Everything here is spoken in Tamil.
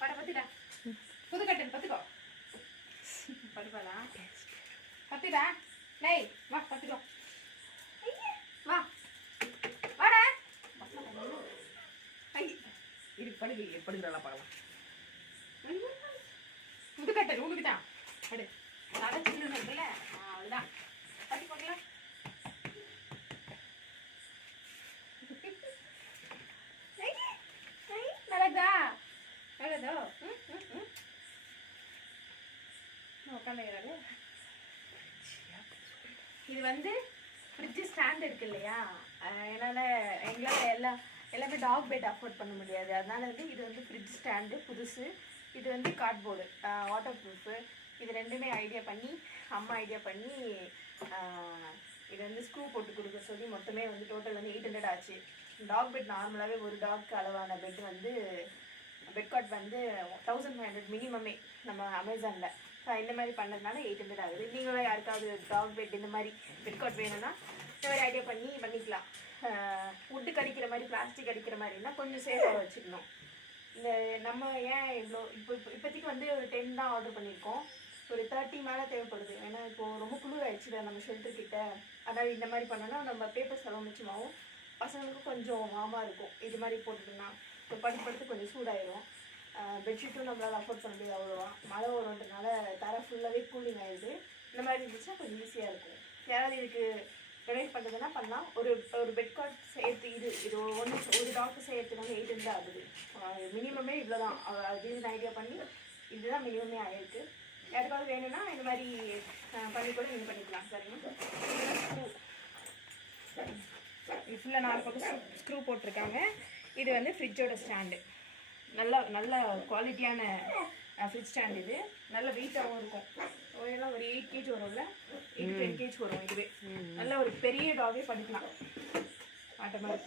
பட பத்திடா புது கட்டன் பத்துக்கோ படுப்பாளா பத்திடா நெய் வா பத்துக்கோ வா வாடா இது படுகு படுகிறா பார்க்கலாம் புது கட்டன் உனக்கு தான் படு தலை சின்ன இருக்குல்ல அதுதான் பத்தி போடலாம் நடக்குதா நடக்குதோ உட்காந்துக்கிறாரு. இது வந்து ஃப்ரிட்ஜு ஸ்டாண்ட் இருக்கு இல்லையா, எங்களால் எல்லாமே டாக் பெட் அஃபோர்ட் பண்ண முடியாது. அதனால வந்து இது வந்து ஃப்ரிட்ஜ் ஸ்டாண்டு புதுசு. இது வந்து கார்ட்போர்டு வாட்டர் ப்ரூஃபு. இது ரெண்டுமே அம்மா ஐடியா பண்ணி இது வந்து ஸ்க்ரூ போட்டு கொடுக்க சொல்லி மொத்தமே வந்து டோட்டல் வந்து 800 ஆச்சு. டாக் பெட் நார்மலாகவே ஒரு டாக்கு அளவான பெட் வந்து பெட் காட் வந்து 1500 மினிமமே நம்ம அமேசானில். இந்த மாதிரி பண்ணதுனால 800 ஆகுது. நீங்களும் யாருக்காவது டாக் பெட் இந்த மாதிரி பெட் காட் வேணும்னா இந்த மாதிரி ஐடியா பண்ணிக்கலாம். வுட்டு கடிக்கிற மாதிரி பிளாஸ்டிக் அடிக்கிற மாதிரினா கொஞ்சம் சேஃபாக வச்சுக்கணும். இந்த நம்ம ஏன் இவ்வளோ இப்போதைக்கு வந்து ஒரு 10 தான் ஆர்டர் பண்ணியிருக்கோம். ஒரு 30 மேலே தேவைப்படுது. ஏன்னா இப்போது ரொம்ப குளிர் ஆயிடுச்சு நம்ம ஷெல்டர்கிட்ட. அதாவது இந்த மாதிரி பண்ணோன்னா நம்ம பேப்பர் செலவு மிச்சமாகவும் பசங்களுக்கும் கொஞ்சம் வார்மாக இருக்கும். இது மாதிரி போட்டுட்டோம்னா இப்போ படுத்து கொஞ்சம் சூடாயிடும். பெட்ஷீட்டும் நம்மளால் அஃபோர்ட் பண்ண முடியாது அவ்வளோவா. மழை வரும்ன்றதுனால தரை ஃபுல்லாகவே கூலிங் ஆகிடுது. இந்த மாதிரி இருந்துச்சுன்னா கொஞ்சம் ஈஸியாக இருக்கும். யாராவது இதுக்கு டொனேட் பண்ணுறதுன்னா பண்ணலாம். ஒரு பெட் காட் செய்யறது இது ஒரு டாக்டர் செய்யறதுக்கு வந்து 800 ஆகுது. மினிமமே இவ்வளோ தான். அது ஐடியா பண்ணி இதுதான் மினிமமே ஆகிருக்கு. யாருக்காவது வேணும்னா இந்த மாதிரி பண்ணி கூட நீங்கள் பண்ணிக்கலாம். சரிங்க. இது ஃபுல்லாக 4 பக்கம் ஸ்க்ரூ போட்டிருக்காங்க. இது வந்து ஃப்ரிட்ஜோட ஸ்டாண்டு. நல்ல குவாலிட்டியான ஃப்ரிட்ஜ் ஸ்டாண்ட். இது நல்ல வெயிட்டாகவும் இருக்கும். எல்லாம் ஒரு 8 kg வரும்ல, 8 to 10 kg வரும். இதுவே நல்ல ஒரு பெரிய டாகே பண்ணிக்கலாம் ஆட்ட மாதிரி.